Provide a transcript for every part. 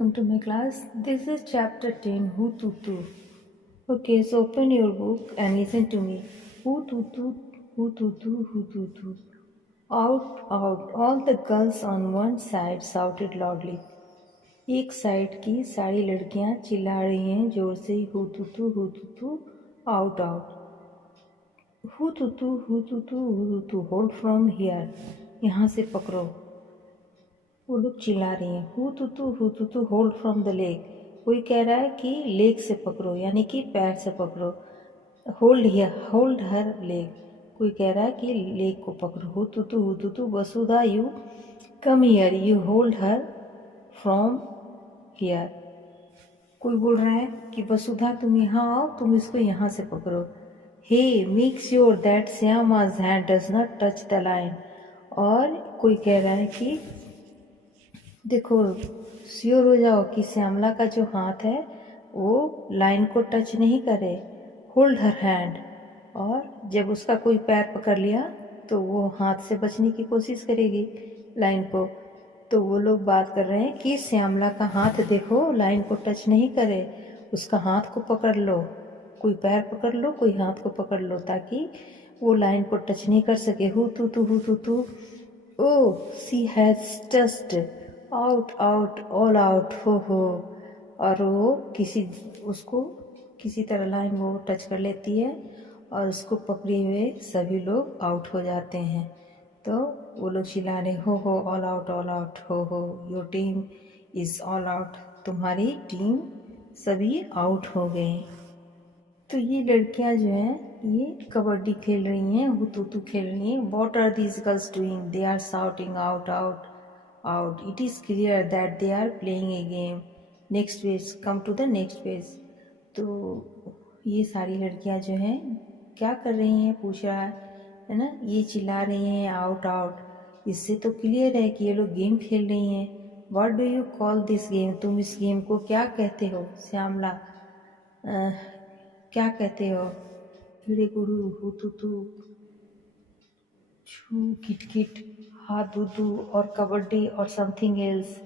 Welcome to my class. This is chapter 10, Hututu. Okay, so open your book and listen to me. Hututu, Hututu, Hututu. Out, out. All the girls on one side shouted loudly. एक side की सारी लड़कियां चिल्ला रही हैं जोर से, हुतुतु, आउट आउट। हुतुतु, होल्ड फ्रॉम हियर, यहाँ से पकड़ो। वो लोग चिल्ला रही हैं, हु तू होल्ड फ्रॉम द लेग। कोई कह रहा है कि लेग से पकड़ो, यानी कि पैर से पकड़ो। होल्ड हर लेग। कोई कह रहा है कि लेग को पकड़ो। हु तू Vasudha, you come here, you hold her from here. कोई बोल रहा है कि वसुधा तुम यहाँ आओ, तुम इसको यहाँ से पकड़ो। Hey make sure that Shyama's hand does not touch the line. और कोई कह रहा है कि देखो, श्योर हो जाओ कि श्यामला का जो हाथ है वो लाइन को टच नहीं करे। Hold her hand. और जब उसका कोई पैर पकड़ लिया तो वो हाथ से बचने की कोशिश करेगी लाइन को। तो वो लोग बात कर रहे हैं कि श्यामला का हाथ देखो लाइन को टच नहीं करे, उसका हाथ को पकड़ लो। कोई पैर पकड़ लो, कोई हाथ को पकड़ लो, ताकि वो लाइन को टच नहीं कर सके। हु तू oh she has touched, out out, all out, हो। और वो उसको किसी तरह लाइन वो टच कर लेती है और उसको पकड़े हुए सभी लोग आउट हो जाते हैं। तो वो लोग चिल्ला रहे, हो ऑल आउट, हो your team is all out, तुम्हारी टीम सभी आउट हो गए। तो ये लड़कियां जो हैं ये कबड्डी खेल रही हैं, हुतुतु खेल रही हैं। What are these girls doing? They are shouting out out out. It is clear that they are playing a game. Next page, come to the next page. तो ये सारी लड़कियां जो हैं क्या कर रही हैं पूछ रहा है ना। ये चिल्ला रही हैं आउट आउट। इससे तो क्लियर है कि ये लोग गेम खेल रही हैं। What do you call this game? तुम इस गेम को क्या कहते हो? श्यामला, क्या कहते हो? कीड़े गुरु, हुतुतु, छू, किटकिट, हाथ दुदू और कबड्डी और समथिंग एल्स,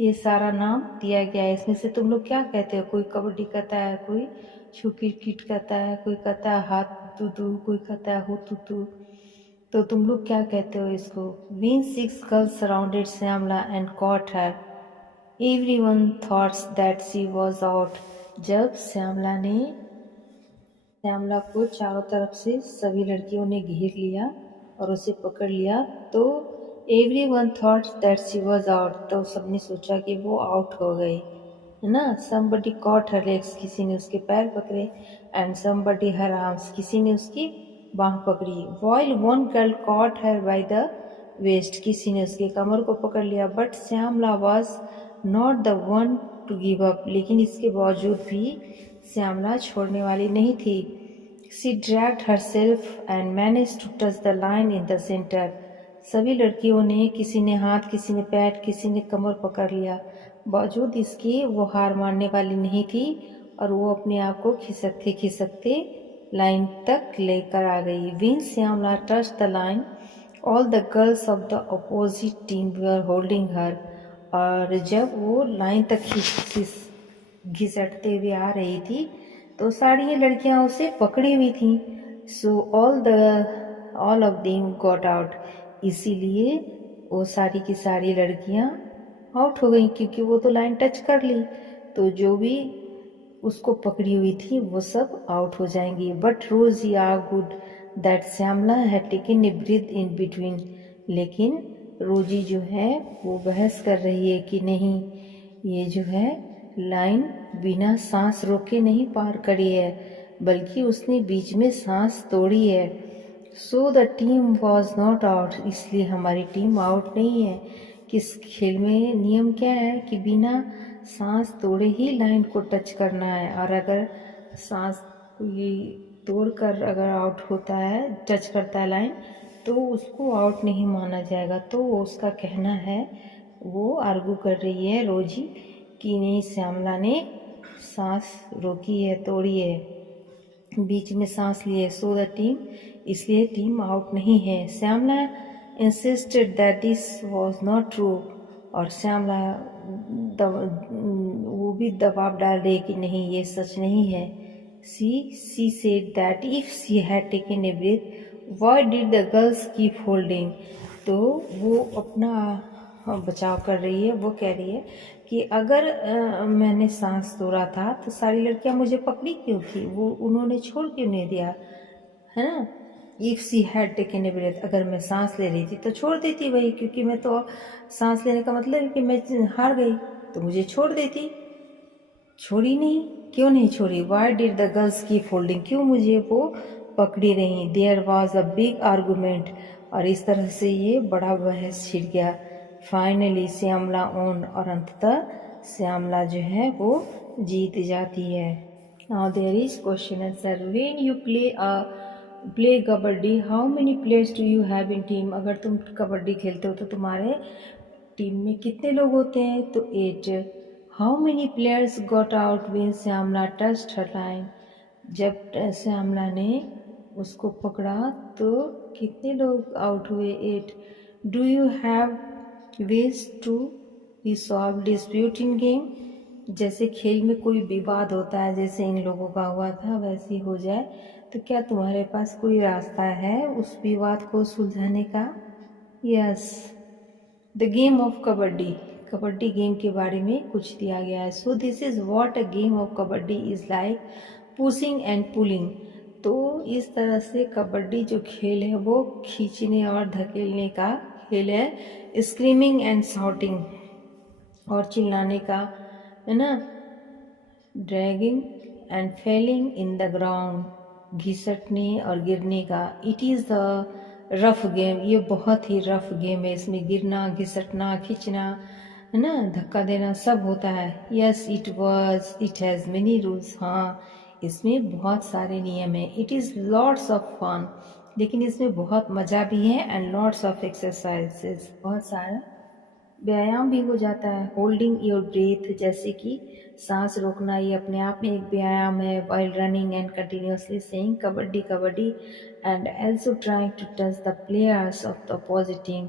ये सारा नाम दिया गया है। इसमें से तुम लोग क्या कहते हो? कोई कबड्डी कहता है, कोई छू किट कहता है, कोई कहता है हाथ दुदू, कोई कहता है हुतुतु। तो तुम लोग क्या कहते हो इसको? When 6 girls surrounded Shyamala and caught her, everyone thought that she was out. जब श्यामला को चारों तरफ से सभी लड़कियों ने घेर लिया और उसे पकड़ लिया, तो everyone thought that she was out, तो सबने सोचा कि वो आउट हो गई, है ना। somebody caught her legs, किसी ने उसके पैर पकड़े, and somebody her arms, किसी ने उसकी बाह पकड़ी, while one girl caught her by the waist, किसी ने उसके कमर को पकड़ लिया। but Shyamala was not the one to give up, लेकिन इसके बावजूद भी श्यामला छोड़ने वाली नहीं थी। She dragged herself and managed to touch the line in the center. सभी लड़कियों ने, किसी ने हाथ, किसी ने पैर, किसी ने कमर पकड़ लिया। बावजूद इसके वो हार मानने वाली नहीं थी और वो अपने आप को खिसकते खिसकते लाइन तक लेकर आ गई। When Shyamala touched the line, all the girls of the opposite team were holding her. और जब वो लाइन तक घिसटते हुए आ रही थी तो सारी लड़कियां उसे पकड़ी हुई थी। So all of them got out, इसीलिए वो सारी की सारी लड़कियां आउट हो गई, क्योंकि वो तो लाइन टच कर ली, तो जो भी उसको पकड़ी हुई थी वो सब आउट हो जाएंगी। But Rosy argued that Shyamala had taken a breath in between, लेकिन रोजी जो है वो बहस कर रही है कि नहीं, ये जो है लाइन बिना सांस रोके नहीं पार करी है, बल्कि उसने बीच में सांस तोड़ी है। सो the team was not out, इसलिए हमारी टीम आउट नहीं है। किस खेल में नियम क्या है कि बिना सांस तोड़े ही लाइन को टच करना है, और अगर सांस ये तोड़कर अगर आउट होता है, टच करता है लाइन, तो उसको आउट नहीं माना जाएगा। तो उसका कहना है, वो आर्गू कर रही है रोजी कि नहीं, श्यामला ने सांस रोकी है, तोड़ी है, बीच में सांस लिए। सो द टीम, इसलिए टीम आउट नहीं है। Shyamala insisted that this was not true, और श्यामला वो भी दबाव डाल रही कि नहीं ये सच नहीं है। She said that if she had taken a breath why did the girls keep holding. तो वो अपना बचाव कर रही है। वो कह रही है कि अगर मैंने सांस तोड़ा था तो सारी लड़कियां मुझे पकड़ी क्यों थी, वो उन्होंने छोड़ क्यों नहीं दिया, है ना। If she had taken a breath, अगर मैं सांस ले रही थी तो छोड़ देती वही, क्योंकि मैं तो सांस लेने का मतलब है कि मैं हार गई तो मुझे छोड़ देती, छोड़ी नहीं। क्यों नहीं छोड़ी? Why did the girls keep holding, क्यों मुझे वो पकड़ी रही। There was a big argument, और इस तरह से ये बड़ा बहस छिड़ गया। फाइनली श्यामला ओन, और अंततः श्यामला जो है वो जीत जाती है। Now there is question answer. When you play kabaddi how many players do you have in team. अगर तुम कबड्डी खेलते हो तो तुम्हारे टीम में कितने लोग होते हैं? तो 8। How many players got out when Shyamala touched her line. जब श्यामला ने उसको पकड़ा तो कितने लोग आउट हुए? 8। Do you have ways to resolve dispute in game. जैसे खेल में कोई विवाद होता है, जैसे इन लोगों का हुआ था वैसे ही हो जाए, तो क्या तुम्हारे पास कोई रास्ता है उस विवाद को सुलझाने का? Yes. The game of kabaddi, kabaddi game के बारे में कुछ दिया गया है। So this is what a game of kabaddi is like, pushing and pulling. तो इस तरह से कबड्डी जो खेल है वो खींचने और धकेलने का खेल है। स्क्रीमिंग एंड शाउटिंग, और चिल्लाने का, है ना। Dragging and falling in the ground, घिसटने और गिरने का। It is the rough game, ये बहुत ही रफ गेम है। इसमें गिरना, घिसटना, खींचना, है ना, धक्का देना सब होता है। Yes it has many rules. हाँ, इसमें बहुत सारे नियम हैं। It is lots of fun, लेकिन इसमें बहुत मज़ा भी है। एंड लॉट्स ऑफ एक्सरसाइजेज, बहुत सारा व्यायाम भी हो जाता है। होल्डिंग योर ब्रेथ, जैसे कि सांस रोकना, ये अपने आप में एक व्यायाम है। While running and continuously saying kabaddi kabaddi and also trying to touch the players of the opposite team.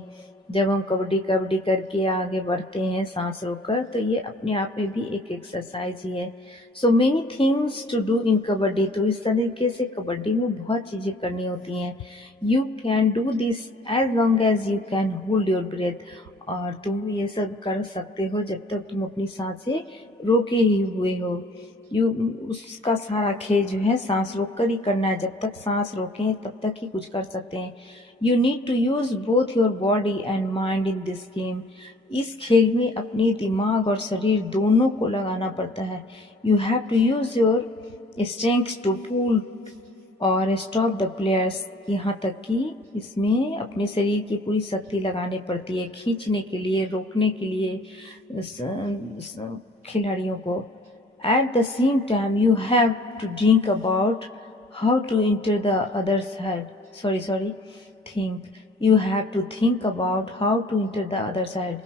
जब हम कबड्डी कबड्डी करके आगे बढ़ते हैं सांस रोककर, तो ये अपने आप में भी एक एक्सरसाइज ही है। So many things to do in kabaddi, तो इस तरीके से कबड्डी में बहुत चीज़ें करनी होती हैं। You can do this as long as you can hold your breath, और तुम ये सब कर सकते हो जब तक तुम अपनी सांसें रोके ही हुए हो। यू उसका सारा खेल जो है सांस रोक कर ही करना है। जब तक सांस रोकें तब तक ही कुछ कर सकते हैं। You need to use both your body and mind in this game. इस खेल में अपने दिमाग और शरीर दोनों को लगाना पड़ता है। You have to use your strength to pull और स्टॉप द प्लेयर्स, यहाँ तक कि इसमें अपने शरीर की पूरी शक्ति लगानी पड़ती है, खींचने के लिए, रोकने के लिए खिलाड़ियों को। At the same time you have to think about how to enter the other side, you have to think about how to enter the other side.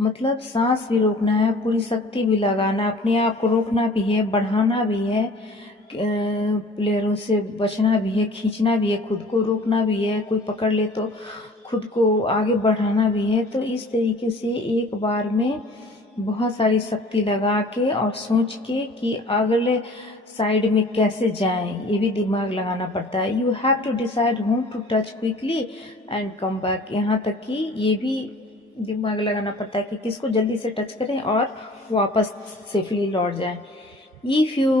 मतलब सांस भी रोकना है, पूरी शक्ति भी लगाना, अपने आप को रोकना भी है, बढ़ाना भी है, प्लेयरों से बचना भी है, खींचना भी है, खुद को रोकना भी है, कोई पकड़ ले तो खुद को आगे बढ़ाना भी है। तो इस तरीके से एक बार में बहुत सारी शक्ति लगा के और सोच के कि अगले साइड में कैसे जाएं, ये भी दिमाग लगाना पड़ता है। You have to decide whom to touch quickly and come back, यहाँ तक कि ये भी दिमाग लगाना पड़ता है कि किसको जल्दी से टच करें और वापस सेफली लौट जाएं। If you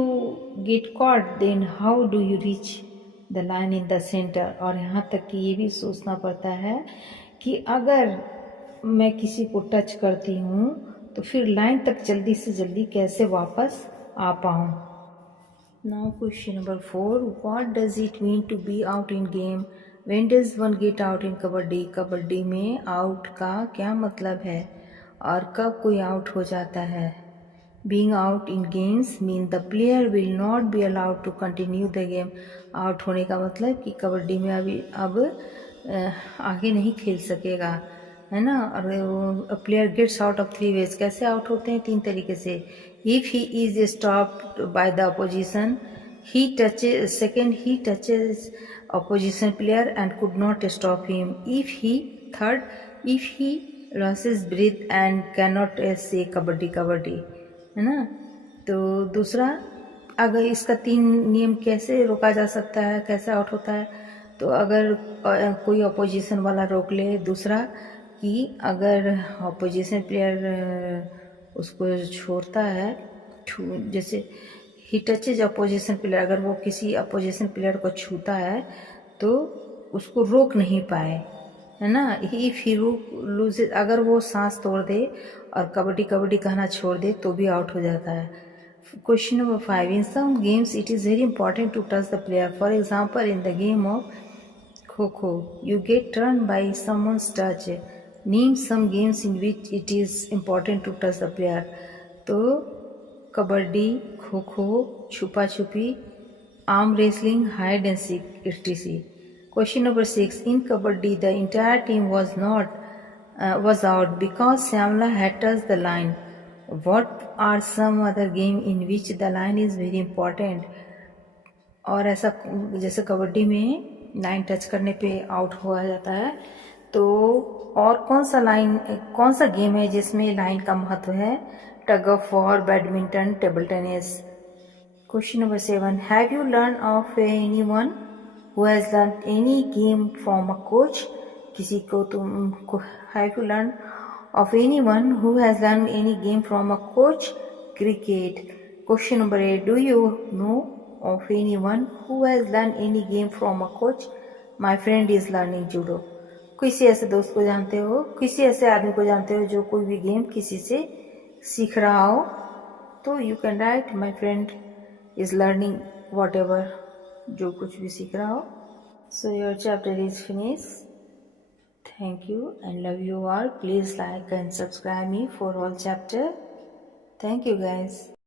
get caught, then how do you reach the line in the center? और यहाँ तक कि ये भी सोचना पड़ता है कि अगर मैं किसी को टच करती हूँ तो फिर लाइन तक जल्दी से जल्दी कैसे वापस आ पाऊँ। Now question number 4. What does it mean to be out in game? When does one get out in kabaddi? Kabaddi में आउट का क्या मतलब है और कब कोई आउट हो जाता है? Being out in games mean the player will not be allowed to continue the game. Out होने का मतलब कि कबड्डी में अब आगे नहीं खेल सकेगा, है ना। और player gets out of 3 ways। कैसे आउट होते हैं? 3 तरीके से। If he is stopped by the opposition, he touches opposition player and could not stop him. If he loses breath and cannot say kabaddi kabaddi, है ना। तो दूसरा, अगर इसका 3 नियम कैसे रोका जा सकता है, कैसे आउट होता है, तो अगर कोई अपोजिशन वाला रोक ले। दूसरा कि अगर अपोजिशन प्लेयर उसको छोड़ता है, जैसे ही टचेज अपोजिशन प्लेयर, अगर वो किसी अपोजिशन प्लेयर को छूता है तो उसको रोक नहीं पाए, है ना। इफ ही लूज, अगर वो सांस तोड़ दे और कबड्डी कबड्डी कहना छोड़ दे तो भी आउट हो जाता है। Question number 5, in some games it is very important to touch the player. For example in the game of kho-kho you get turned by someone's touch. Name some games in which it is important to touch the player. तो कबड्डी, खो खो, छुपा छुपी, arm wrestling, hide and seek, etc. Question number 6, in kabaddi the entire team was out because Shyamala had touched the line. What are some other game in which the line is very important? और ऐसा जैसे कबड्डी में line touch करने पे out हुआ जाता है, तो और कौन सा गेम है जिसमें लाइन का महत्व है? Tug of war, badminton, table tennis. Question number 7, have you learn of anyone who has learn any game from a coach? किसी को तुम have you learn of anyone who has learn any game from a coach? Cricket. Question number 8, do you know of anyone who has learned any game from a coach? My friend is learning judo. किसी ऐसे दोस्त को जानते हो, किसी ऐसे आदमी को जानते हो जो कोई भी गेम किसी से सीख रहा हो, तो you can write my friend is learning what ever, जो कुछ भी सीख रहा हो। So your chapter is finish. Thank you and love you all. Please like and subscribe me for all chapter. Thank you guys.